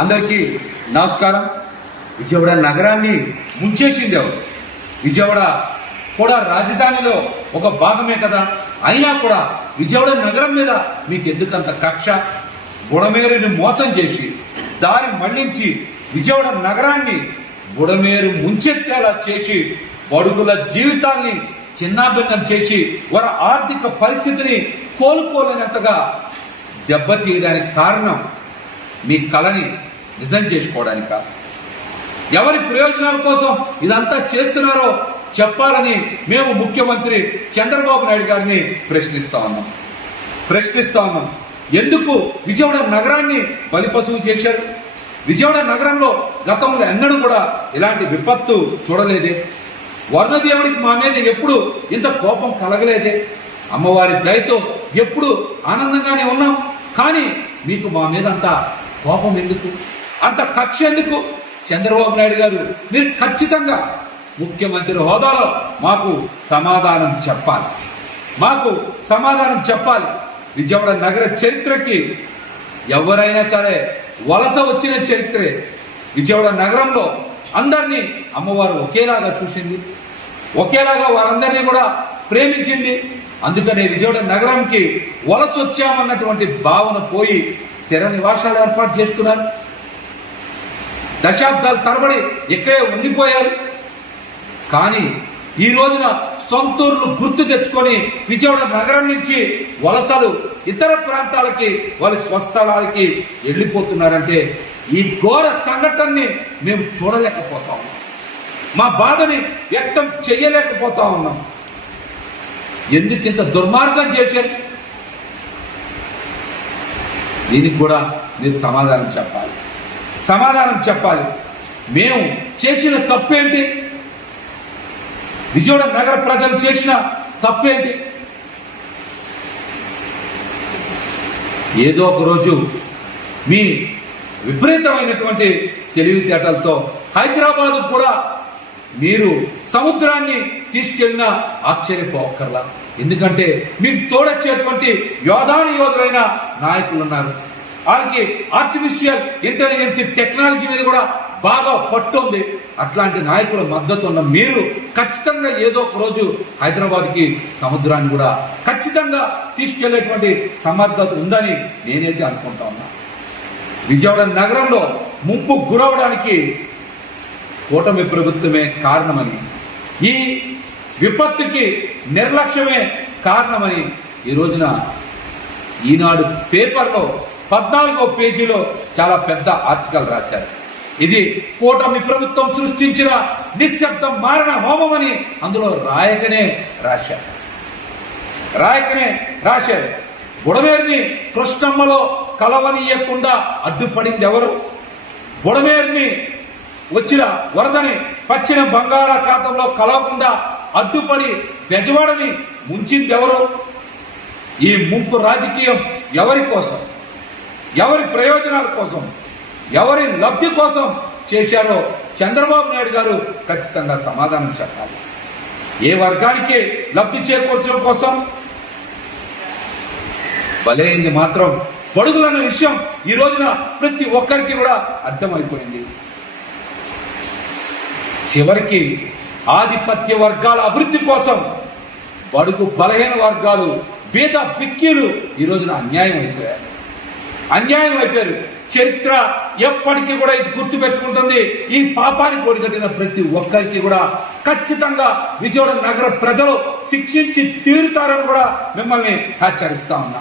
అందరికీ నమస్కారం. విజయవాడ నగరాన్ని ముంచేసింది ఎవరు? విజయవాడ కూడా రాజధానిలో ఒక భాగమే కదా. అయినా కూడా విజయవాడ నగరం మీద మీకు ఎందుకంత కక్ష? బుడమేరుని మోసం చేసి దారి మళ్లించి విజయవాడ నగరాన్ని బుడమేరు ముంచెత్తేలా చేసి బడుగుల జీవితాన్ని చిన్నాభిన్నం చేసి వారి ఆర్థిక పరిస్థితిని కోలుకోలేనంతగా దెబ్బతీయడానికి కారణం మీ కళని నిజం చేసుకోవడానిక? ఎవరి ప్రయోజనాల కోసం ఇదంతా చేస్తున్నారో చెప్పాలని మేము ముఖ్యమంత్రి చంద్రబాబు నాయుడు గారిని ప్రశ్నిస్తా ఉన్నాం. ఎందుకు విజయవాడ నగరాన్ని బలిపశువు చేశారు? విజయవాడ నగరంలో గతంలో ఎన్నడూ కూడా ఇలాంటి విపత్తు చూడలేదే. వరుణదేవుడికి మా మీద ఎప్పుడు ఇంత కోపం కలగలేదే. అమ్మవారి దయతో ఎప్పుడు ఆనందంగానే ఉన్నాం. కానీ మీకు మా మీద అంత కోపం ఎందుకు, అంత కక్ష ఎందుకు? చంద్రబాబు నాయుడు గారు, మీరు ఖచ్చితంగా ముఖ్యమంత్రి హోదాలో మాకు సమాధానం చెప్పాలి. విజయవాడ నగర చరిత్రకి ఎవరైనా సరే వలస వచ్చిన చరిత్రే. విజయవాడ నగరంలో అందరినీ అమ్మవారు ఒకేలాగా చూసింది, ఒకేలాగా వారందరినీ కూడా ప్రేమించింది. అందుకనే విజయవాడ నగరంకి వలస వచ్చామన్నటువంటి భావన పోయి స్థిర నివాసాలు ఏర్పాటు చేసుకున్నారు. దశాబ్దాల తరబడి ఇక్కడే ఉండిపోయారు. కానీ ఈ రోజున సొంతూరును గుర్తు తెచ్చుకొని విజయవాడ నగరం నుంచి వలసలు ఇతర ప్రాంతాలకి వాళ్ళ స్వస్థలాలకి వెళ్ళిపోతున్నారంటే ఈ ఘోర సంఘటనని మేము చూడలేకపోతా ఉన్నాం. మా బాధని వ్యక్తం చెయ్యలేకపోతా ఉన్నాం. ఎందుకు ఇంత దుర్మార్గం చేశారు? దీనికి కూడా మీరు సమాధానం చెప్పాలి. మేము చేసిన తప్పేంటి? విజయవాడ నగర ప్రజలు చేసిన తప్పేంటి? ఏదో ఒక రోజు మీ విపరీతమైనటువంటి తెలివితేటలతో హైదరాబాద్ కూడా మీరు సముద్రాన్ని తీసుకెళ్లినా ఆశ్చర్యపోకర్లా. ఎందుకంటే మీకు తోడొచ్చేటువంటి యోధులైన నాయకులు ఉన్నారు. వాళ్ళకి ఆర్టిఫిషియల్ ఇంటెలిజెన్స్ టెక్నాలజీ మీద కూడా బాగా పట్టుంది. అట్లాంటి నాయకుల మద్దతు ఉన్న మీరు ఖచ్చితంగా ఏదో ఒక రోజు హైదరాబాద్కి సముద్రాన్ని కూడా ఖచ్చితంగా తీసుకెళ్లేటువంటి సమర్థత ఉందని నేనైతే అనుకుంటా ఉన్నా. విజయవాడ నగరంలో ముంపు గురవడానికి కూటమి ప్రభుత్వమే కారణమని, ఈ విపత్తుకి నిర్లక్ష్యమే కారణమని ఈ రోజున ఈనాడు పేపర్లో 14వ పేజీలో చాలా పెద్ద ఆర్టికల్ రాశారు. ఇది కూటమి ప్రభుత్వం సృష్టించిన నిశ్శబ్ద మారణ హోమమని అందులో రాయకనే రాశారు. బుడమేరుని కృష్ణమ్మలో కలవనీయకుండా అడ్డుపడింది ఎవరు? బుడమేరుని వచ్చిన వరదని పచ్చిన బంగాళాఖాతంలో కలవకుండా అడ్డుపడి బెజవాడని ముంచింది ఎవరు? ఈ ముంపు రాజకీయం ఎవరి కోసం, ఎవరి ప్రయోజనాల కోసం, ఎవరి లబ్ధి కోసం చేశారో చంద్రబాబు నాయుడు గారు ఖచ్చితంగా సమాధానం చెప్పాలి. ఏ వర్గానికి లబ్ధి చేకూర్చడం కోసం? బలైంది మాత్రం బడుగులన్న విషయం ఈ రోజున ప్రతి ఒక్కరికి కూడా అర్థమైపోయింది. చివరికి ఆధిపత్య వర్గాల అభివృద్ధి కోసం బడుగు బలహీన వర్గాలు, బీద బిక్కీలు ఈ రోజున అన్యాయం అయిపోయారు. చరిత్ర ఎప్పటికీ కూడా ఇది గుర్తు పెట్టుకుంటుంది. ఈ పాపానికి ఒడిగట్టిన ప్రతి ఒక్కరికి కూడా ఖచ్చితంగా విజయవాడ నగర ప్రజలు శిక్షించి తీరుతారని కూడా మిమ్మల్ని హెచ్చరిస్తా ఉన్నా.